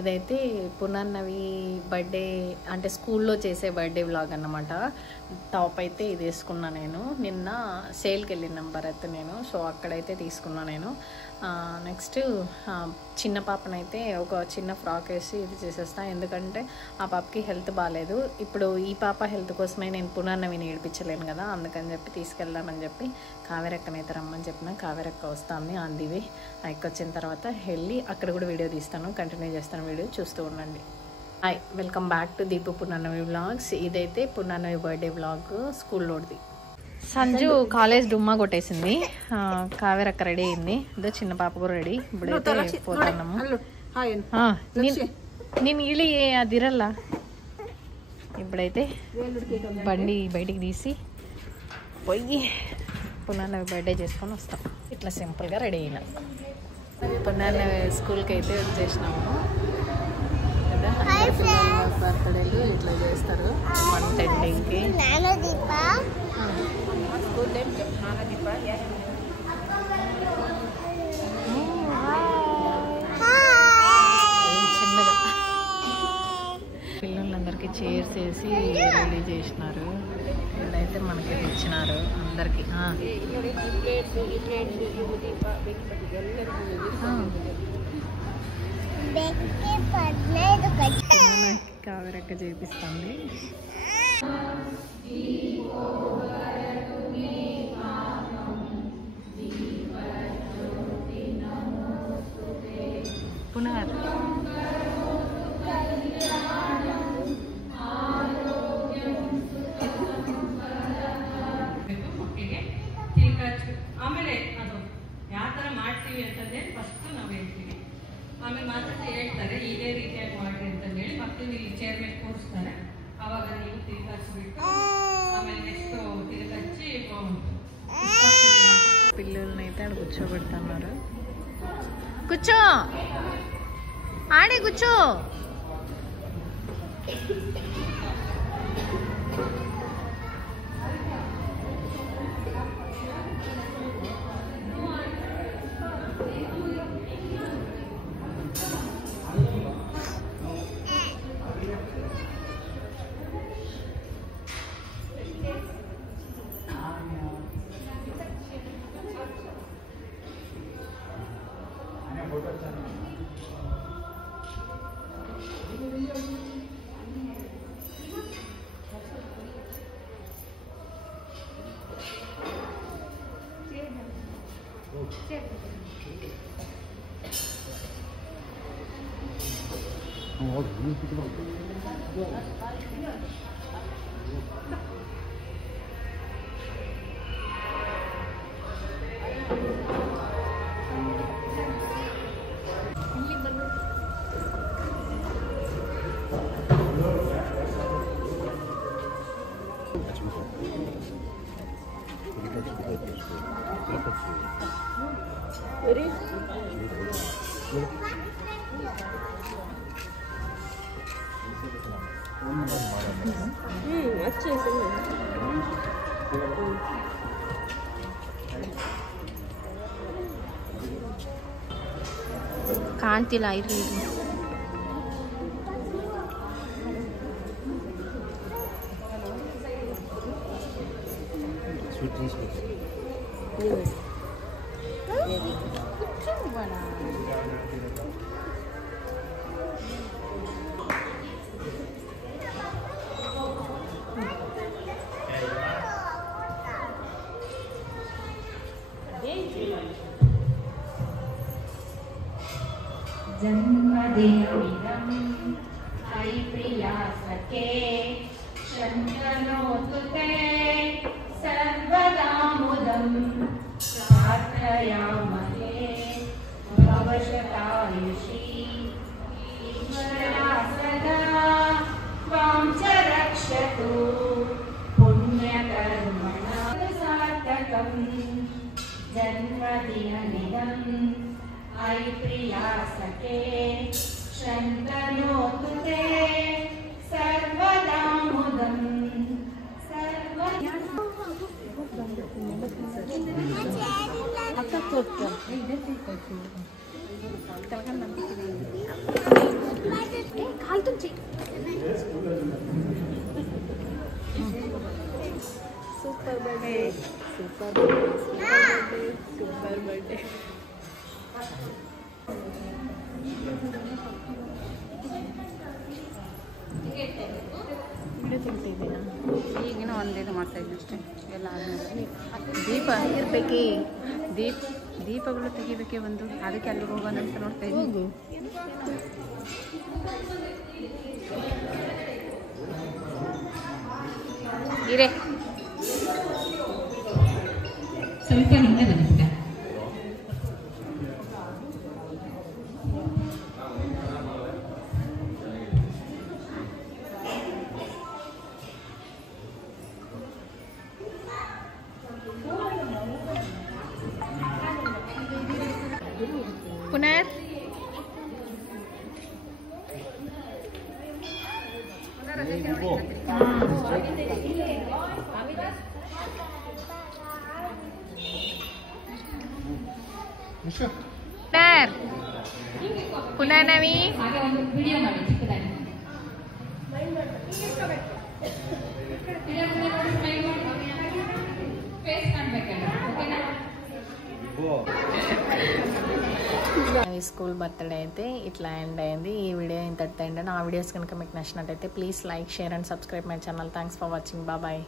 ఇదైతే పునర్నవి బర్త్డే అంటే స్కూల్లో చేసే బర్త్డే వ్లాగ్ అన్నమాట. టాప్ అయితే ఇది వేసుకున్నా నేను. నిన్న సేల్కి వెళ్ళిన భరత్ నేను, సో అక్కడైతే తీసుకున్నా నేను. నెక్స్ట్ చిన్న పాపనైతే ఒక చిన్న ఫ్రాక్ వేసి ఇది చేసేస్తా, ఎందుకంటే ఆ పాపకి హెల్త్ బాగాలేదు. ఇప్పుడు ఈ పాప హెల్త్ కోసమే నేను పునర్నవిని ఏడిపించలేను కదా, అందుకని చెప్పి తీసుకెళ్దామని చెప్పి కావేరక్కనైతే రమ్మని చెప్పిన. కావేరక్క వస్తాను అందివి. అక్క వచ్చిన తర్వాత వెళ్ళి అక్కడ కూడా వీడియో తీస్తాను, కంటిన్యూ చేస్తాను. వీడియో చూస్తూ ఉండండి. Hi, welcome back to Deepu Punarnavi vlogs. ఇదైతే పునర్నవి బర్త్డే వ్లాగ్ స్కూల్లోది. సంజు కాలేజ్ డుమ్మా కొట్టేసింది. కావేరక్క రెడీ అయింది. ఇదో చిన్న పాప కూడా రెడీ. ఇప్పుడైతే పోతున్నాము. నేను ఇలి అదిరల్లా. ఇప్పుడైతే బండి బయటికి తీసి పోయి పునర్నవి బర్త్డే చేసుకొని వస్తాం. ఇట్లా సింపుల్గా రెడీ అయినా. పునర్నవి స్కూల్కి అయితే వచ్చేసినాము. బర్త్డేలు ఇట్లా చేస్తారు 110కి. చిన్నగా పిల్లలందరికీ చైర్స్ వేసి రెడీ చేసినారు. ఇదైతే మనకి ఇచ్చినారు అందరికి. కావేరక్క చేపిస్తుంది. పునర్ ಆಮೇಲೆ ಅದು ಯಾವ ಥರ ಮಾಡ್ತೀವಿ ಅಂತಂದೇಳಿ ಫಸ್ಟ್ ನಾವು ಹೇಳ್ತೀವಿ. ಆಮೇಲೆ ಮಾತ್ರ ಹೇಳ್ತಾರೆ ಇದೇ ರೀತಿಯಾಗಿ ಮಾಡ್ರಿ ಅಂತಂದೇಳಿ. ಮತ್ತೆ ನೀವು ಚೇರ್ ಮೇಲೆ ಕೂರಿಸ್ತಾರೆ. ಅವಾಗ ನೀವು ತಿರುಗಾಚಿಬಿಟ್ಟು ಆಮೇಲೆ ನೆಕ್ಸ್ಟ್ ತಿರುಗಾಚಿ పిల్లల్ని అయితే అక్కడ కూర్చోబెడుతున్నారు. కూర్చో, ఆడే కూర్చో. ಕಾಣ್ತಿಲ್ಲ ಇರ್ಲಿ. जन्मदिनमिदं अयि प्रिया सखे शन्तनोतु ते सर्वदा मुदं प्रार्थयामहे भवशतायुषी ईश्वरा सदा त्वां च रक्षतु पुण्यकर्मणा सार्थकं जन्मदिनमिदम् अयि प्रिया सखे शन्तनोतु ते सर्वदा मुदं सर्वदा super birthday super birthday super birthday. ಈಗಿನ ಒಂದೇನು ಮಾಡ್ತಾ ಇದ್ದೀನಿ ಅಷ್ಟೇ. ಎಲ್ಲ ಆದಮೇಲೆ ದೀಪ ಇರ್ಬೇಕೇ. ದೀಪಗಳು ತೆಗಿಬೇಕೆ ಒಂದು, ಅದಕ್ಕೆ ಅಲ್ಲಿಗೆ ಹೋಗೋಣ ಅಂತ ನೋಡ್ತಾ ಇದ್ದೀನಿ. ಹೋಗು. ಇರೇ ಸ್ವಲ್ಪ ಹಿಂದೆ ಬನ್ನಿಸ್ತಾ. ಪುನರ್ ಪುನರ್ ನವಿ ಹಾಗೆ ಒಂದು ವಿಡಿಯೋ ಮಾಡಿ ಚಿಕ್ಕದಾಗಿ. ಫೇಸ್ ಕಾಣ್ಬೇಕಲ್ಲ, ಓಕೆನಾ? ఈ స్కూల్ బర్త్డే అయితే ఇట్లా ఎండ్ అయింది. ఈ వీడియో ఇంతటితో ఎండ్. నా వీడియోస్ కనుక మీకు నచ్చినట్టయితే please like, share and subscribe my channel. Thanks for watching. Bye.